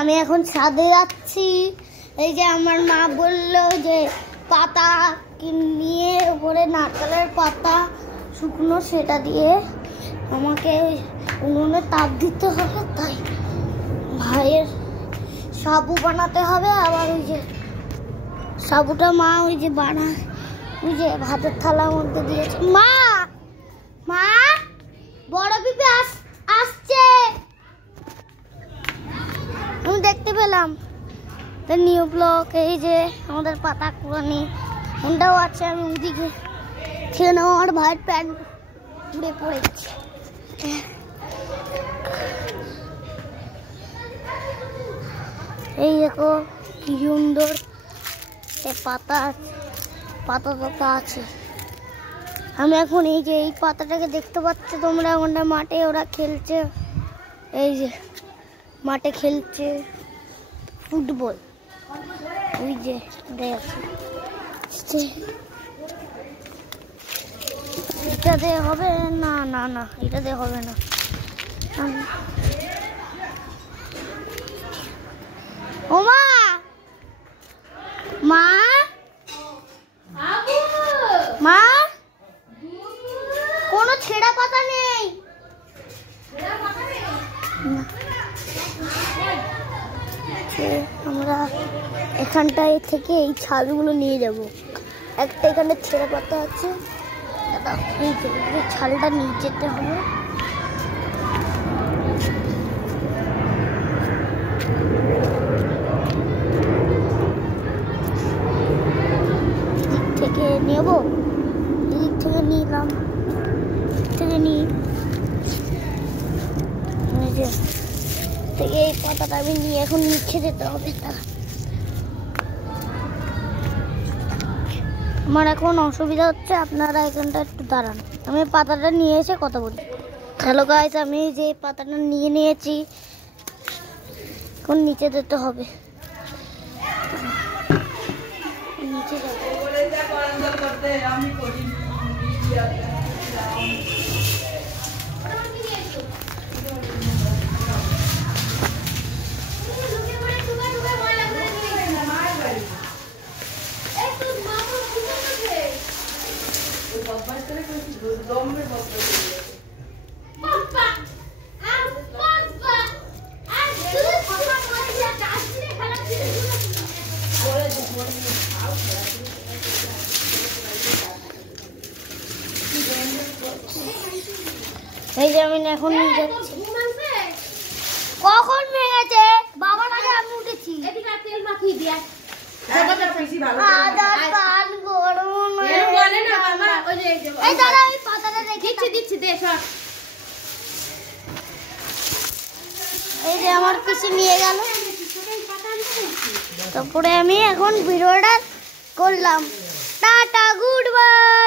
আমি এখন ছাদে যাচ্ছি। এই যে আমার মা বললো যে পাতা নিয়ে উপরে নারকেলের পাতা শুকনো সেটা দিয়ে আমাকে উনুনে তাপ দিতে হবে, তাই ভাইয়ের সাবু বানাতে হবে। আবার ওই যে সাবুটা মা ওই যে বানায় ওই যে ভাতের থালার মধ্যে দিয়েছে। মা মা বড় পিপি আসছে, আমি দেখতে পেলাম। নিউ ব্লক, এই যে আমাদের পাতা কুড়ানি ওটাও আছে। আমি ওদিকে খেয়ে নেবো, আমার ভাইয়ের প্যান্ট উড়ে পড়েছে। এই দেখো কি সুন্দর পাতা টাতা আছে। আমি এখন এই যে এই পাতাটাকে দেখতে পাচ্ছ তোমরা, ওখানটা মাঠে ওরা খেলছে। এই যে মাঠে খেলছে ফুটবল, ওই যে এটা দিয়ে হবে না, না না এটা দিয়ে হবে না। ও মা মা মা কোনো ছেঁড়া পাতা নেই। আমরা এখানটায় থেকে এই ছালগুলো নিয়ে যাব। একটা এখানে ছেঁড়া পাতা আছে, এই ছালটা নিয়ে যেতে হবে। এদিক থেকে নেব, এদিক থেকে নিলাম, থেকে নিই থেকে এই পাতাটা আমি নিয়ে এখন নিচে যেতে হবে। আমার এখন অসুবিধা হচ্ছে, আপনারা এখানটা একটু দাঁড়ান, আমি পাতাটা নিয়ে এসে কথা বলি। হ্যালো গাইস, আমি যে পাতাটা নিয়ে নিয়েছি, এখন নিচে যেতে হবে। নিচে যাবো। এই যে আমি এখন নিয়ে যাচ্ছি। কখন ভেঙেছে বাবার আগে আমি উঠেছি। এই যে আমার পিসি নিয়ে গেল, তারপরে আমি এখন ভিডিওটা করলাম। Tata, good bye.